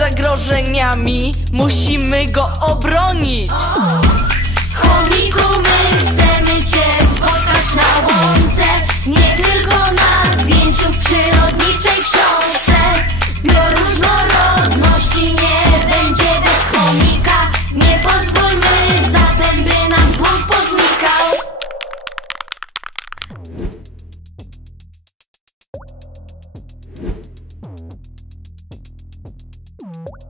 zagrożeniami, musimy go obronić. Chomiku, my chcemy Cię spotkać na łące Nie tylko na zdjęciu w przyrodniczej książce. Bioróżnorodności nie będzie bez chomika Nie pozwólmy zatem, by nam złom poznikał you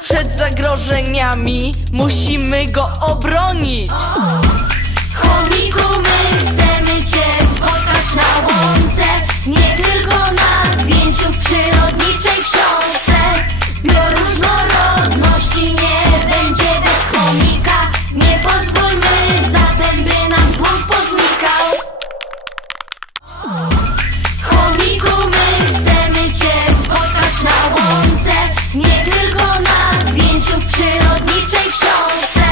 Przed zagrożeniami musimy go obronić. Nie tylko na zdjęciu w przyrodniczej książce Bioróżnorodności nie będzie bez chomika. Nie pozwólmy zatem, by nam złom poznikał. Chomiku, my chcemy Cię spotkać na łące. Nie tylko na zdjęciu w przyrodniczej książce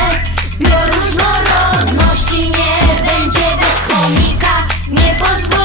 Bioróżnorodności nie będzie bez chomika. Nie pozwólmy